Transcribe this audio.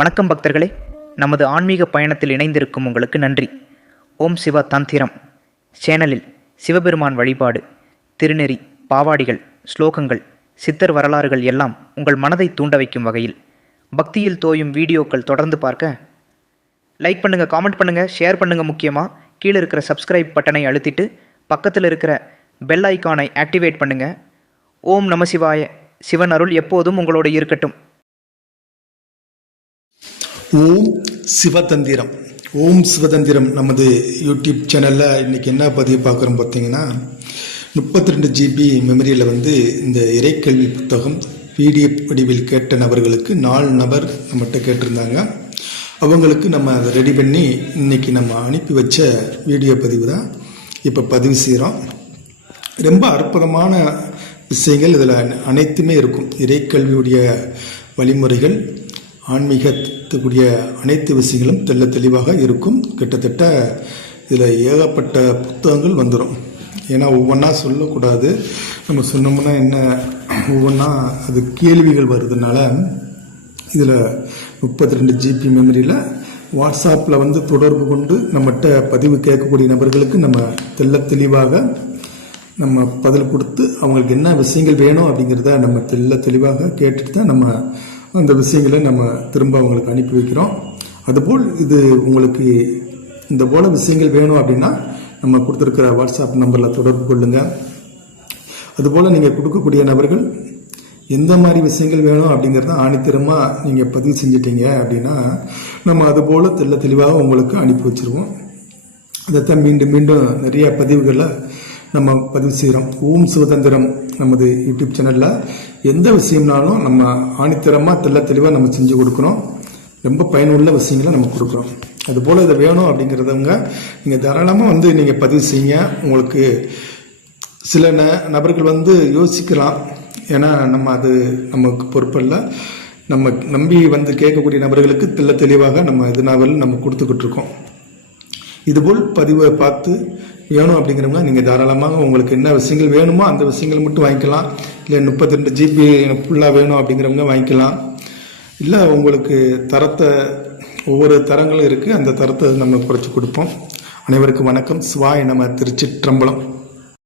வணக்கம் பக்தர்களே, நமது ஆன்மீக பயணத்தில் இணைந்திருக்கும் உங்களுக்கு நன்றி. ஓம் சிவ தந்திரம் சேனலில் சிவபெருமான் வழிபாடு, திருநெறி, பாவாடிகள், ஸ்லோகங்கள், சித்தர் வரலாறுகள் எல்லாம் உங்கள் மனதை தூண்ட வைக்கும் வகையில் பக்தியில் தோயும் வீடியோக்கள் தொடர்ந்து பார்க்க லைக் பண்ணுங்கள், காமெண்ட் பண்ணுங்கள், ஷேர் பண்ணுங்கள். முக்கியமாக கீழே இருக்கிற சப்ஸ்கிரைப் பட்டனை அழுத்திட்டு பக்கத்தில் இருக்கிற பெல் ஐக்கானை ஆக்டிவேட் பண்ணுங்கள். ஓம் நம சிவாய. சிவன் அருள் எப்போதும் உங்களோடு இருக்கட்டும். ஓம் சிவதந்திரம். ஓம் சிவதந்திரம் நமது யூடியூப் சேனலில் இன்றைக்கி என்ன பதிவு பார்க்குறோம் பார்த்தீங்கன்னா, 32 GB மெமரியில் இந்த இறைக்கல்வி புத்தகம் பிடிஎஃப் வடிவில் கேட்ட நபர்களுக்கு 4 நபர் நம்மகிட்ட கேட்டிருந்தாங்க. அவங்களுக்கு நம்ம அதை ரெடி பண்ணி இன்றைக்கி நம்ம அனுப்பி வச்ச வீடியோ பதிவு தான் இப்போ பதிவு செய்கிறோம். ரொம்ப அற்புதமான விஷயங்கள் இதில் அனைத்துமே இருக்கும். இறைக்கல்வியுடைய வழிமுறைகள், ஆன்மீகத்துக்குரிய அனைத்து விஷயங்களும் தெள்ள தெளிவாக இருக்கும். கிட்டத்தட்ட இதில் ஏகப்பட்ட புத்தகங்கள் வந்துடும். ஏன்னா ஒவ்வொன்றா சொல்லக்கூடாது. நம்ம சொன்னோம்னா என்ன, ஒவ்வொன்றா அது கேள்விகள் வருதுனால இதில் 32 GB மெமரியில் வாட்ஸ்அப்பில் தொடர்பு கொண்டு நம்மகிட்ட பதிவு கேட்கக்கூடிய நபர்களுக்கு நம்ம தெள்ள தெளிவாக நம்ம பதில் கொடுத்து அவங்களுக்கு என்ன விஷயங்கள் வேணும் அப்படிங்கிறத நம்ம தெள்ள தெளிவாக கேட்டுட்டு தான் நம்ம அந்த விஷயங்களை நம்ம திரும்ப அவங்களுக்கு அனுப்பி வைக்கிறோம். அதுபோல் இது உங்களுக்கு இந்த போல விஷயங்கள் வேணும் அப்படின்னா நம்ம கொடுத்துருக்கிற வாட்ஸ்அப் நம்பரில் தொடர்பு கொள்ளுங்கள். அதுபோல் நீங்கள் கொடுக்கக்கூடிய நபர்கள் எந்த மாதிரி விஷயங்கள் வேணும் அப்படிங்கிறத ஆணித்தரமாக நீங்கள் பதிவு செஞ்சிட்டீங்க அப்படின்னா நம்ம அதுபோல் தெள்ள தெளிவாக உங்களுக்கு அனுப்பி வச்சுருவோம். அதைத்தான் மீண்டும் மீண்டும் நிறைய பதிவுகளை நம்ம பதிவு செய்கிறோம். ஓம் சிவதந்திரம் நமது யூடியூப் சேனலில் எந்த விஷயம்னாலும் நம்ம ஆணித்தரமாக தெள்ள தெளிவாக நம்ம செஞ்சு கொடுக்குறோம். ரொம்ப பயனுள்ள விஷயங்களை நம்ம கொடுக்குறோம். அதுபோல் இதை வேணும் அப்படிங்கிறதவங்க நீங்கள் தாராளமாக நீங்கள் பதிவு செய்யுங்க. உங்களுக்கு சில நபர்கள் யோசிக்கலாம். ஏன்னா அது நமக்கு பொறுப்பல்ல. நம்ம நம்பி கேட்கக்கூடிய நபர்களுக்கு தெள்ள தெளிவாக நம்ம இதனாவில் நம்ம கொடுத்துக்கிட்டு இருக்கோம். இதுபோல் பதிவை பார்த்து வேணும் அப்படிங்கிறவங்க நீங்கள் தாராளமாக உங்களுக்கு என்ன விஷயங்கள் வேணுமோ அந்த விஷயங்கள் மட்டும் வாங்கிக்கலாம். இல்லை 32 GB ஃபுல்லாக வேணும் அப்படிங்கிறவங்க வாங்கிக்கலாம். இல்லை உங்களுக்கு ஒவ்வொரு தரங்களும் இருக்குது. அந்த தரத்தை நம்ம குறைச்சி கொடுப்போம். அனைவருக்கும் வணக்கம். சிவாய நம. திருச்சிற்றம்பலம்.